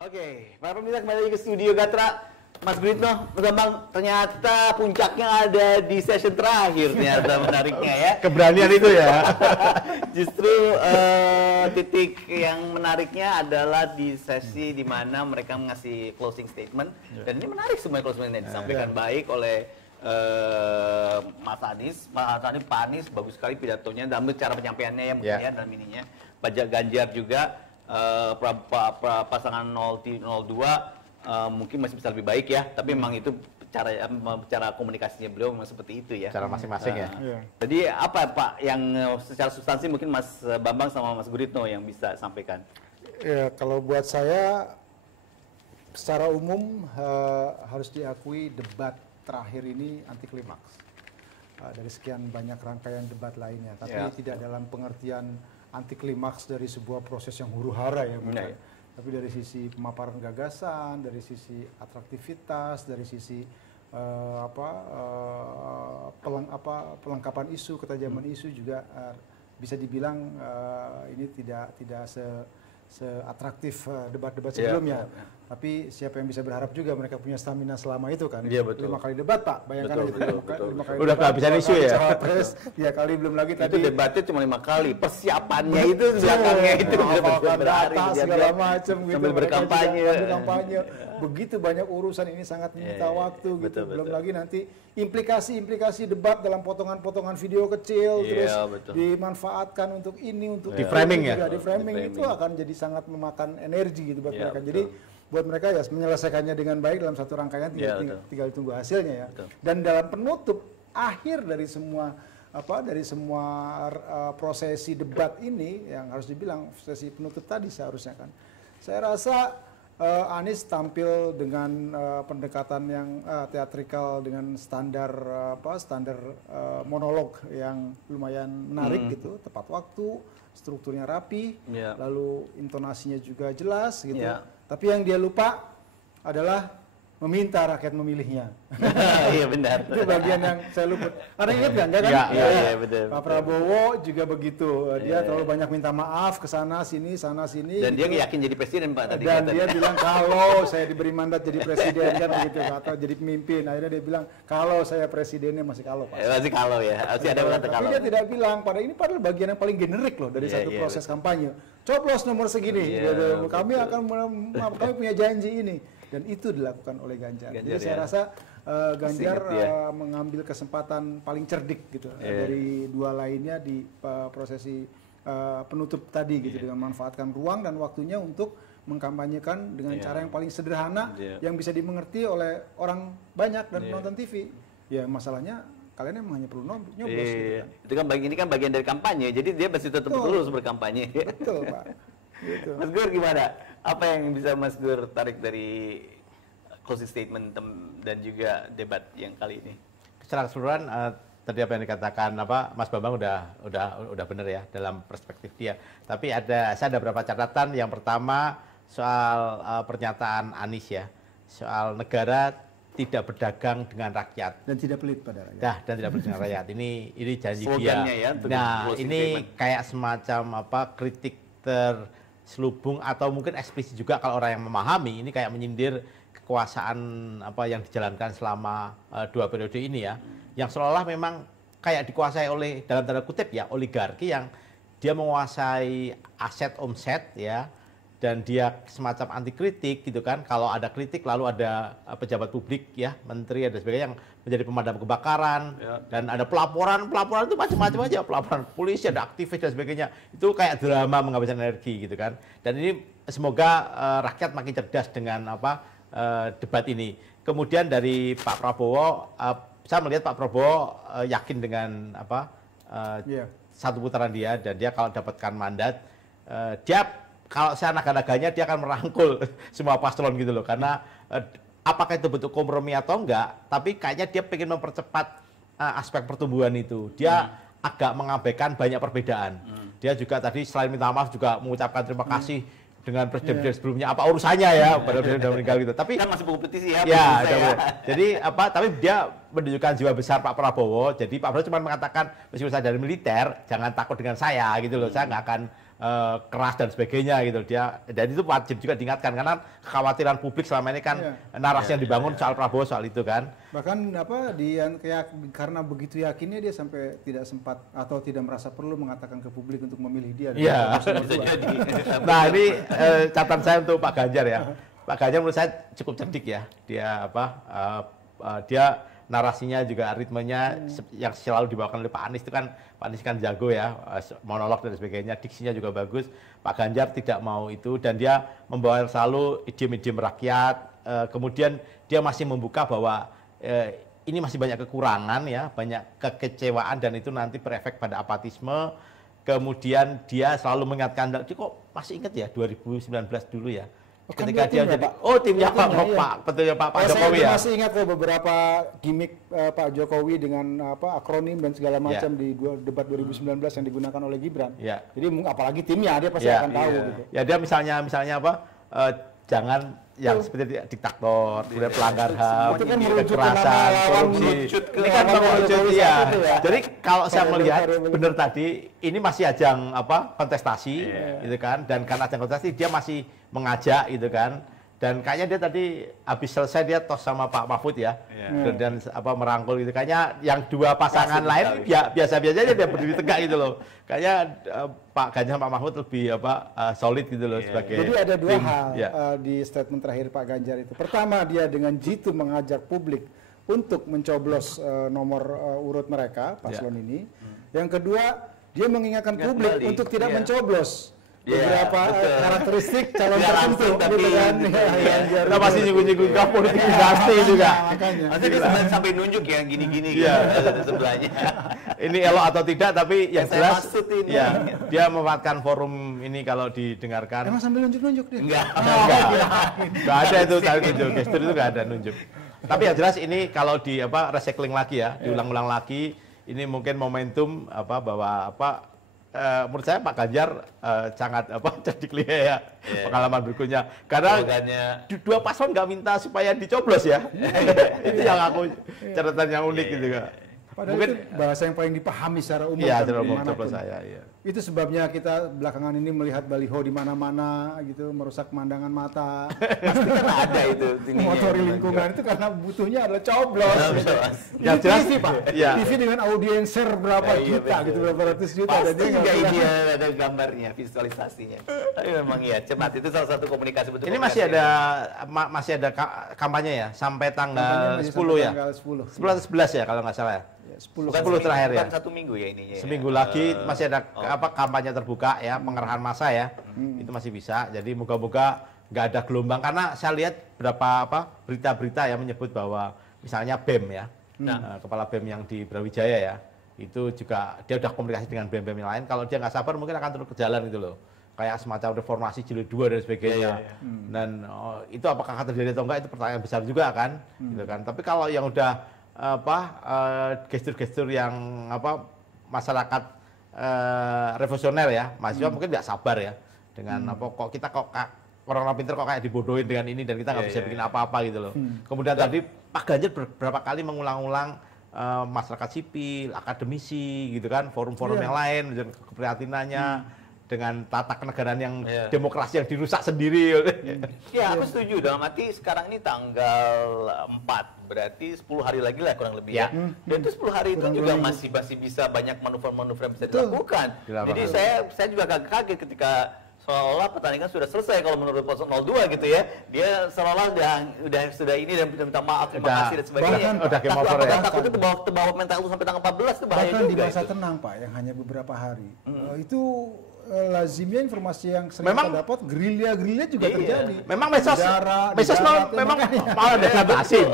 Oke, para pemirsa kembali lagi ke studio Gatra. Mas Guritno, Mas Bambang, ternyata puncaknya ada di session terakhir ternyata menariknya ya. Keberanian itu ya. Justru titik yang menariknya adalah di sesi di mana mereka mengasih closing statement. Dan ini menarik semua closing statement yang disampaikan baik oleh Mas Anies. Pak Anies bagus sekali pidatonya dalam cara penyampaiannya ya mungkin ya dalam ininya. Pak Ganjar juga pasangan 02 mungkin masih bisa lebih baik ya, tapi memang itu cara komunikasinya beliau memang seperti itu ya. Cara masing-masing ya. Jadi apa Pak yang secara substansi mungkin Mas Bambang sama Mas Guritno yang bisa sampaikan? Ya, kalau buat saya secara umum harus diakui debat terakhir ini anti klimaks. Dari sekian banyak rangkaian debat lainnya, tapi tidak dalam pengertian anti klimaks dari sebuah proses yang huru-hara ya, bukan. Tapi dari sisi pemaparan gagasan, dari sisi atraktivitas, dari sisi pelengkapan isu, ketajaman isu juga bisa dibilang ini tidak seatraktif debat-debat sebelumnya. Tapi siapa yang bisa berharap juga mereka punya stamina selama itu kan. 5 kali debat Pak, bayangkan betul. 5 kali Udah kehabisan isu ya. 3 kali belum lagi Itu tadi. debatnya cuma 5 kali, persiapannya itu belakangnya itu data segala macam gitu. sambil berkampanye. Begitu banyak urusan ini sangat menyita waktu gitu. Betul, Belum lagi nanti implikasi debat dalam potongan-potongan video kecil terus dimanfaatkan untuk ini untuk di framing ya. Di framing itu akan jadi sangat memakan energi gitu buat mereka. Jadi buat mereka ya menyelesaikannya dengan baik dalam satu rangkaian tinggal tunggu hasilnya ya. Dan dalam penutup akhir dari semua prosesi debat ini yang harus dibilang sesi penutup tadi seharusnya kan. Saya rasa Anies tampil dengan pendekatan yang teatrikal dengan standar monolog yang lumayan menarik gitu, tepat waktu, strukturnya rapi, lalu intonasinya juga jelas gitu. Tapi yang dia lupa adalah meminta rakyat memilihnya. Iya benar. Itu bagian yang saya lupa. Karena ingat kan? Iya betul. Pak Prabowo juga begitu. Dia terlalu banyak minta maaf ke sana sini. Dan dia yakin jadi presiden Pak tadi. Dan dia bilang kalau saya diberi mandat jadi presiden kan begitu atau jadi pemimpin. Akhirnya dia bilang kalau saya presidennya masih kalau Pak. Masih kalau ya. Masih ada kata kalau. Tapi dia tidak bilang. Padahal bagian yang paling generik loh dari satu proses kampanye. Coblos nomor segini. Kami punya janji ini. Dan itu dilakukan oleh Ganjar. Jadi saya rasa Ganjar mengambil kesempatan paling cerdik gitu dari dua lainnya di prosesi penutup tadi gitu dengan memanfaatkan ruang dan waktunya untuk mengkampanyekan dengan cara yang paling sederhana yang bisa dimengerti oleh orang banyak dan penonton TV. Ya masalahnya kalian emang hanya perlu nyoblos gitu kan. Itu kan ini kan bagian dari kampanye. Jadi dia masih tetap terus berkampanye. Betul Pak. Gitu. Mas Gur gimana? Apa yang bisa Mas Gur tarik dari closing statement dan juga debat yang kali ini? Secara keseluruhan tadi apa yang dikatakan Mas Bambang udah benar ya dalam perspektif dia. Tapi saya ada beberapa catatan. Yang pertama soal pernyataan Anies ya, soal negara tidak berdagang dengan rakyat dan tidak pelit pada rakyat. Dan tidak pelit dengan rakyat. Ini janji dia. Ya, nah, ini kayak semacam kritik terselubung atau mungkin eksplisit juga kalau orang yang memahami ini kayak menyindir kekuasaan yang dijalankan selama 2 periode ini ya, yang seolah-olah memang kayak dikuasai oleh dalam tanda kutip ya oligarki yang dia menguasai aset omset ya, dan dia semacam anti kritik gitu kan. Kalau ada kritik lalu ada pejabat publik ya, menteri ada sebagainya yang menjadi pemadam kebakaran dan ada pelaporan itu macam-macam aja, pelaporan polisi, ada aktivis dan sebagainya. Itu kayak drama menghabiskan energi gitu kan. Dan ini semoga rakyat makin cerdas dengan debat ini. Kemudian dari Pak Prabowo, saya melihat Pak Prabowo yakin dengan satu putaran dia, dan dia kalau dapatkan mandat dia kalau saya naga-naganya dia akan merangkul semua paslon gitu loh, karena apakah itu bentuk kompromi atau enggak, tapi kayaknya dia pengen mempercepat aspek pertumbuhan itu. Dia agak mengabaikan banyak perbedaan. Dia juga tadi selain minta maaf juga mengucapkan terima kasih dengan presiden sebelumnya, apa urusannya ya, pada presiden sudah meninggal gitu. Tapi kan masih berkompetisi ya. Jadi tapi dia menunjukkan jiwa besar Pak Prabowo. Jadi Pak Prabowo cuma mengatakan meskipun saya dari militer, jangan takut dengan saya gitu loh. Saya nggak akan keras dan sebagainya gitu. Dan itu wajib juga diingatkan karena kekhawatiran publik selama ini kan narasi yang dibangun soal Prabowo soal itu kan. Bahkan karena begitu yakinnya dia sampai tidak sempat atau tidak merasa perlu mengatakan ke publik untuk memilih dia. Iya. Nah, ini catatan saya untuk Pak Ganjar ya. Pak Ganjar menurut saya cukup cerdik ya. Dia narasinya juga ritmenya yang selalu dibawakan oleh Pak Anies itu kan, Pak Anies kan jago ya, monolog dan sebagainya, diksinya juga bagus. Pak Ganjar tidak mau itu dan dia membawa selalu idiom-idiom rakyat. Kemudian dia masih membuka bahwa ini masih banyak kekurangan ya, banyak kekecewaan dan itu nanti berefek pada apatisme. Kemudian dia selalu mengingatkan, dia kok masih ingat ya 2019 dulu ya. Ketika dia jadi timnya Pak Jokowi ya. Saya masih ingat beberapa gimmick Pak Jokowi dengan akronim dan segala macam di debat 2019 yang digunakan oleh Gibran. Ya. Jadi apalagi timnya dia pasti akan tahu gitu. Ya dia misalnya apa jangan yang seperti diktator, kemudian pelanggar HAM, kekerasan, korupsi. Ini kan mengerucut ya. Jadi kalau saya melihat benar tadi ini masih ajang kontestasi gitu kan, dan karena ajang kontestasi dia masih mengajak gitu kan. Dan kayaknya dia tadi habis selesai dia tos sama Pak Mahfud ya. Dan merangkul gitu. Kayaknya yang dua pasangan lain ya biasa-biasa aja dia berdiri tegak gitu loh. Kayaknya Pak Ganjar Pak Mahfud lebih solid gitu loh sebagai. Jadi ada dua hal di statement terakhir Pak Ganjar itu. Pertama, dia dengan jitu mengajak publik untuk mencoblos nomor urut mereka paslon ini. Yang kedua, dia mengingatkan publik untuk tidak mencoblos beberapa karakteristik calon tertentu gitu kan. Kita masih nyinggung-nyinggung politik dinasti juga. Nanti dia sampai nunjuk ya gini-gini gitu sebelahnya. Ini elok atau tidak, tapi yang jelas dia memanfaatkan forum ini kalau didengarkan. Emang sambil nunjuk-nunjuk dia? Enggak ada itu gestur itu enggak ada nunjuk. Tapi yang jelas ini kalau di recycling lagi ya, diulang-ulang lagi, ini mungkin momentum bahwa menurut saya Pak Ganjar sangat cerdik ya pengalaman berikutnya karena dua paslon nggak minta supaya dicoblos ya. Itu yang aku catatan yang unik gitu kan. Padahal mungkin itu bahasa yang paling dipahami secara umum. Iya, secara umum coblos saya. Iya. Itu sebabnya kita belakangan ini melihat baliho di mana-mana gitu, merusak pemandangan mata. Pasti kan ada itu. Mengotori lingkungan itu karena butuhnya adalah coblos. Yang jelas TV, Pak. TV dengan audiens share berapa juta gitu, berapa ratus juta. Pasti juga ini ada gambarnya, visualisasinya. Tapi memang iya, cepat itu salah satu komunikasi betul. Ini masih ada kampanye ya sampai tanggal 10 ya. Tanggal 10 atau 11 ya kalau nggak salah ya. 10 terakhir ya. Bukan 1 minggu ya ini. Seminggu lagi masih ada kampanye terbuka ya, pengerahan massa ya. Itu masih bisa. Jadi moga-moga nggak ada gelombang karena saya lihat berapa berita-berita yang menyebut bahwa misalnya BEM ya. Kepala BEM yang di Brawijaya ya. Itu juga dia udah komunikasi dengan BEM-BEM yang lain. Kalau dia nggak sabar mungkin akan turun ke jalan gitu loh. Kayak semacam reformasi jilid 2 dan sebagainya. Dan itu apakah akan terjadi atau enggak itu pertanyaan besar juga kan. Gitu kan. Tapi kalau yang udah gestur-gestur yang masyarakat revolusioner ya, mahasiswa mungkin nggak sabar ya dengan kok orang-orang pintar kok kayak dibodohin dengan ini dan kita nggak bisa bikin apa-apa gitu loh. Kemudian tadi Pak Ganjar beberapa kali mengulang-ulang masyarakat sipil, akademisi gitu kan, forum-forum yang lain dan keprihatinannya dengan tata kenegaraan yang demokrasi yang dirusak sendiri. Ya, aku setuju dalam arti sekarang ini tanggal 4, berarti 10 hari lagi lah kurang lebih ya. Dan itu 10 hari itu juga masih bisa banyak manuver-manuver yang bisa dilakukan. Jadi saya juga kaget ketika seolah-olah pertandingan sudah selesai kalau menurut 02 gitu ya. Dia seolah-olah sudah ini dan minta maaf, terima kasih dan sebagainya. Udah game over ya. Takut itu bawa mental itu sampai tanggal 14 itu bahaya juga. Bahkan di masa tenang Pak yang hanya beberapa hari. Itu lazimnya informasi yang sering kita dapat gerilya juga terjadi. Memang medsos memang malah degradasi.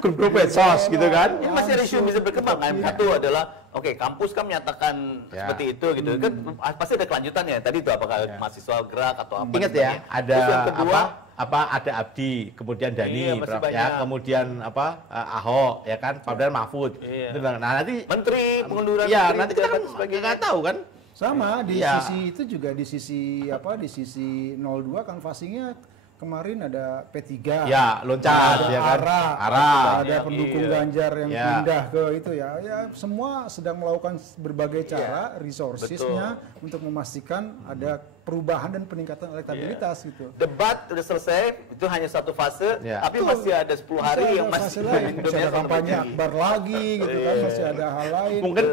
Grup-grup medsos gitu kan. Ini masih ada isu bisa berkembang kan. Satu adalah kampus kan menyatakan seperti itu gitu. Kan pasti ada kelanjutannya. Tadi itu apakah mahasiswa gerak atau apa. Ingat ya, ada ada Abdi, kemudian Dani, ya, kemudian Ahok, ya kan, kemudian Mahfud. Nah nanti menteri pengunduran. Ya nanti kita kan nggak tahu kan. Sama di sisi itu juga di sisi 02 kan fasingnya kemarin ada P3, Ya, loncat, ada ya kan? ARA, ada Ya, pendukung iya. Ganjar yang Ya. pindah ke itu ya. Ya semua sedang melakukan berbagai cara, resourcesnya untuk memastikan ada perubahan dan peningkatan elektabilitas gitu. Debat udah selesai, itu hanya satu fase, Ya. tapi masih ada 10 hari Masih yang ada masih fase lain, masih ada kampanye akbar lagi gitu kan, masih ada hal lain. Mungkin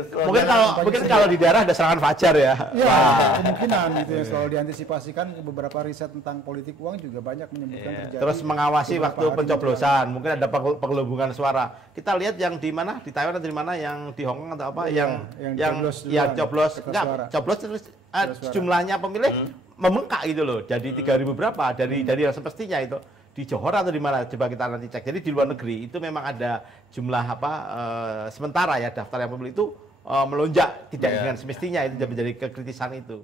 kampanye kalau di daerah ada serangan fajar ya. Ya, Wah. kemungkinan gitu ya selalu diantisipasikan. Beberapa riset tentang politik uang juga banyak menyebutkan terjadi. Terus mengawasi beberapa waktu hari pencoblosan, mungkin ada pengelubungan suara. Kita lihat yang di mana, di Taiwan atau di mana, yang di Hong Kong atau apa, Iya, yang coblos duluan, coblos, kertas enggak, suara. coblos terus Kertas suara. jumlahnya pemilih membengkak gitu loh, jadi 3.000 berapa, dari yang semestinya itu di Johor atau di mana, coba kita nanti cek. Jadi di luar negeri itu memang ada jumlah sementara ya daftar yang pemilih itu melonjak tidak dengan semestinya, itu menjadi kekritisan itu.